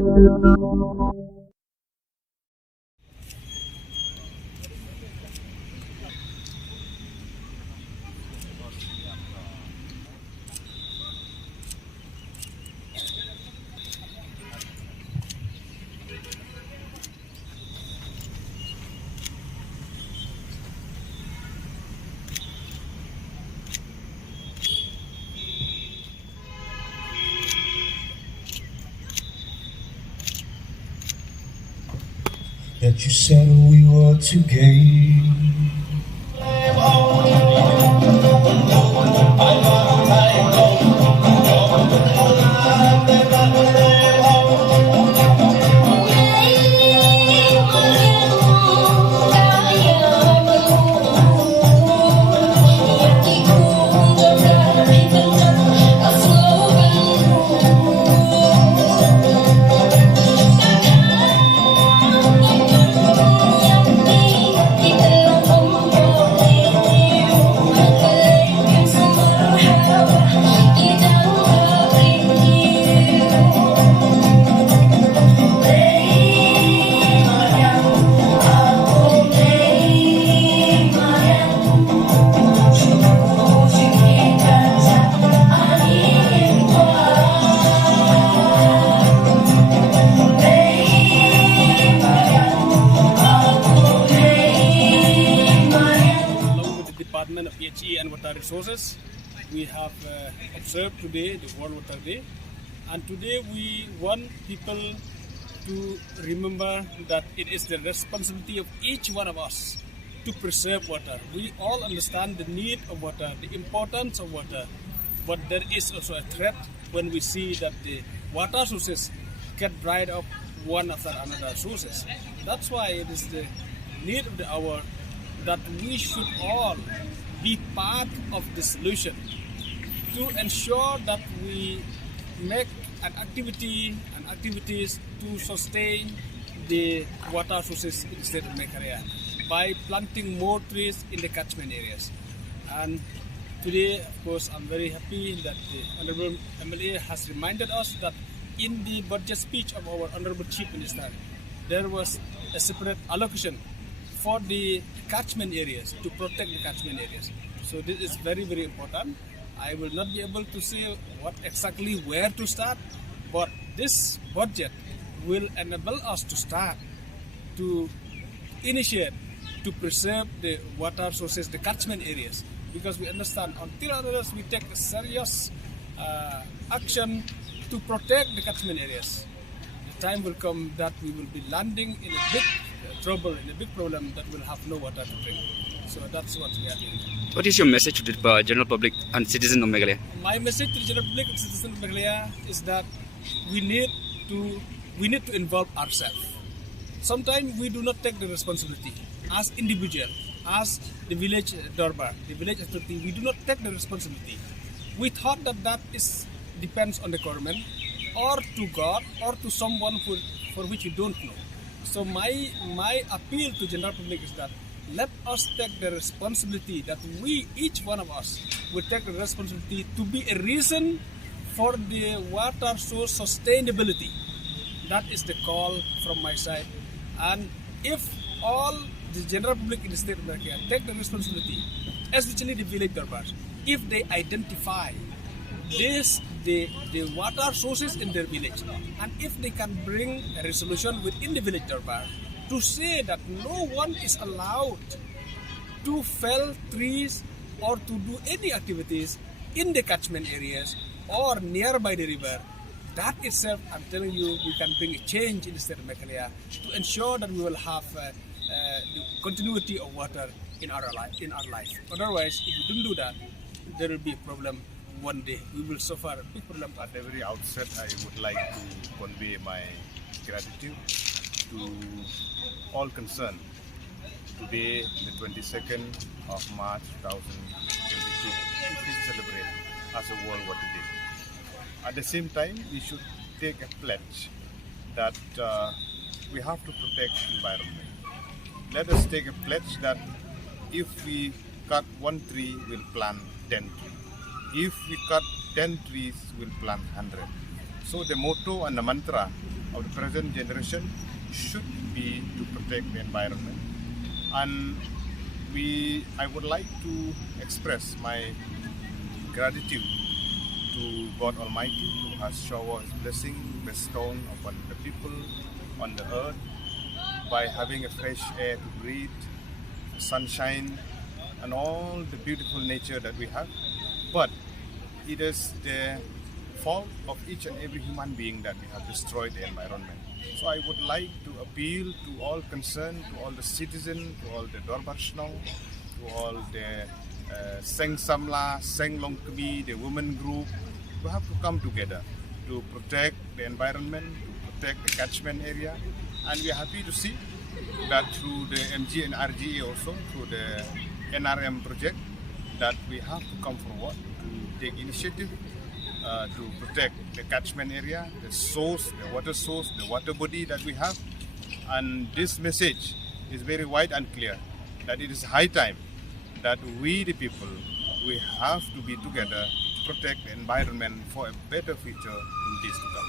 That you said we were too gay. Department of PHE and Water Resources, we have observed today the World Water Day, and today we want people to remember that it is the responsibility of each one of us to preserve water. We all understand the need of water, the importance of water, but there is also a threat when we see that the water sources get dried up one after another sources. That's why it is the need of the hour that we should all be part of the solution to ensure that we make activities to sustain the water sources in the state of Meghalaya by planting more trees in the catchment areas. And today, of course, I'm very happy that the Honorable MLA has reminded us that in the budget speech of our Honorable Chief Minister, there was a separate allocation for the catchment areas, to protect the catchment areas. So this is very, very important. I will not be able to say what exactly where to start, but this budget will enable us to start, to initiate, to preserve the water sources, the catchment areas, because we understand until others we take a serious action to protect the catchment areas, the time will come that we will be landing in a big trouble, in a big problem that will have no water to drink. So that's what we are doing. What is your message to the general public and citizens of Meghalaya? My message to the general public and citizens of Meghalaya is that we need to involve ourselves. Sometimes we do not take the responsibility as individual, as the village Durbar, the village authority. We do not take the responsibility. We thought that depends on the government, or to God, or to someone for which we don't know. So my appeal to general public is that let us take the responsibility, that we, each one of us, will take the responsibility to be a reason for the water source sustainability. That is the call from my side. And if all the general public in the state of Meghalaya take the responsibility, especially the village Durbars, if they identify the water sources in their village, and if they can bring a resolution within the village Durbar to say that no one is allowed to fell trees or to do any activities in the catchment areas or nearby the river, that itself, I'm telling you, we can bring a change in the state of Meghalaya to ensure that we will have the continuity of water in our life. Otherwise, if we don't do that, there will be a problem. One day we will suffer a big problem. At the very outset, I would like to convey my gratitude to all concerned. Today, the 22nd of March 2022, we celebrate as a World Water Day. At the same time, we should take a pledge that we have to protect the environment. Let us take a pledge that if we cut one tree, we'll plant 10 trees. If we cut 10 trees, we'll plant 100. So the motto and the mantra of the present generation should be to protect the environment. And I would like to express my gratitude to God Almighty who has showered His blessing, bestowed upon the people on the earth by having a fresh air to breathe, sunshine, and all the beautiful nature that we have. But it is the fault of each and every human being that we have destroyed the environment. So I would like to appeal to all concerned, to all the citizens, to all the Dorbarshnong, to all the Seng Samla, Seng Longkmi, the women group, to have to come together to protect the environment, to protect the catchment area. And we are happy to see that through the MG and RGE also, through the NRM project, that we have to come forward to take initiative to protect the catchment area, the source, the water body that we have. And this message is very wide and clear that it is high time that we the people, we have to be together to protect the environment for a better future in days to come.